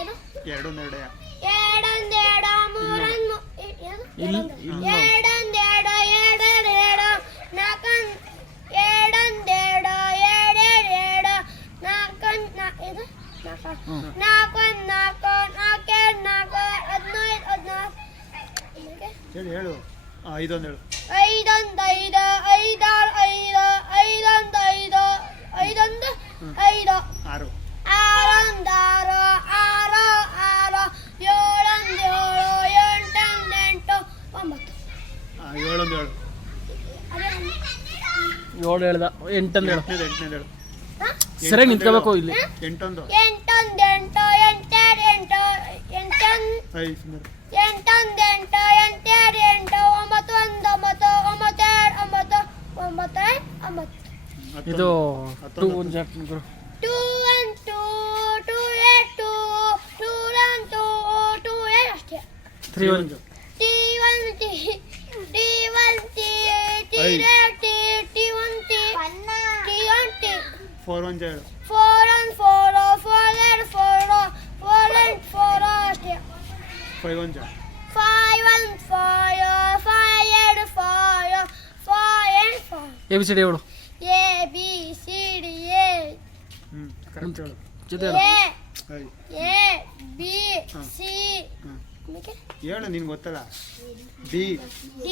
ಏನು ಎರಡೊಂದು ಎರಡೇ ಎರಡೊಂದೆರಡ ಮೂರೊಂದು ಎರಡೊಂದೆರಡ ಎರಡೆರಡು ನಾಲ್ಕೊಂದು ಎರಡೊಂದೆರಡು ಎರಡೆರಡು ನಾಲ್ಕೊಂದು ಇದು ನಾಲ್ಕೊಂದು ನಾಲ್ಕು ನಾಲ್ಕೆರಡು ನಾಲ್ಕು 15 16 ಹೇಳು ಐದೊಂದು ಹೇಳು ಐದೊಂದು ಐದು ಐದಾರು ಐದು ಐದೊಂದು ಐದು ಐದೊಂದು ಐದು ಆರು ಆರೊಂದು ಆರು ಆರು ಆರು ಏಳೊಂದು ಏಳು ಎಂಟೊಂದು ಎಂಟು 9 ಏಳೊಂದು ಏಳು ಏಳು ಹೇಳ್ದ ಎಂಟಂದು ಹೇಳು ಎಂಟನೇದು ಹೇಳು ಸರಿ ನಿಂತ್ಕೋಬೇಕು ಇಲ್ಲಿ ಎಂಟೊಂದು ಎಂಟೊಂದು ಎಂಟು ಎಂಟೆರಡು ಎಂಟು ಎಂಟೊಂದು ಎಂಟೊಂದು ಎಂಟು ಎಂಟೆರಡು ಎಂಟು 9 1 9 9 2 9 9 9 ಇದು ಟೂ ಒಂದು 2 1 2 2 8 2 2 1 2 2 8 ಅಷ್ಟೇ 3 ಒಂದು T 1 T T 1 T T 2 T T 1 T T 1 T 4 1 ಹೇಳು 4 1 4 4 2 4 4 8 4 ಅಷ್ಟೇ 5 1 5 1 5 5 2 5 5 8 5 ಎ ಬಿ ಸಿ ಡಿ ಹೇಳು A B C D A correct ಹೇಳು ಜೊತೆ ಹೇಳು A B C ಹೇಳು ನಿನ್ಗೆ ಗೊತ್ತಲ್ಲ ಡಿ D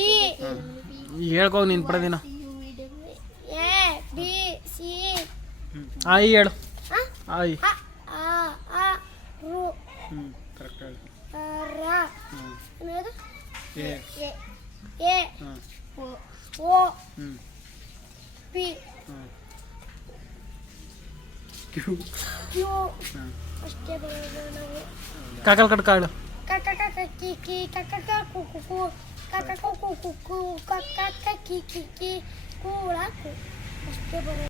ಹೇಳ್ಕೋ ನೀನು ಪಡೆದಿನ A B C ಆಯಿ ಹೇಳು ಆಯಿ A ರು ಕರೆಕ್ಟ್ ಹೇಳು ರ ಏನದು A A O P Q Q ಅಷ್ಟೇ ಬರೋದು ನಾವು ಕಾಕಲ್ ಕಟ್ ಕಾಳು ಕಕ್ಕ ಕಿ ಕಕ್ಕ ಕುಕು ಕಕ್ಕ ಕುಕು ಕುಕು ಕಕ್ಕ ಕಿ ಕಿ ಕೂಳ ಅಷ್ಟೇ ಬರೋದು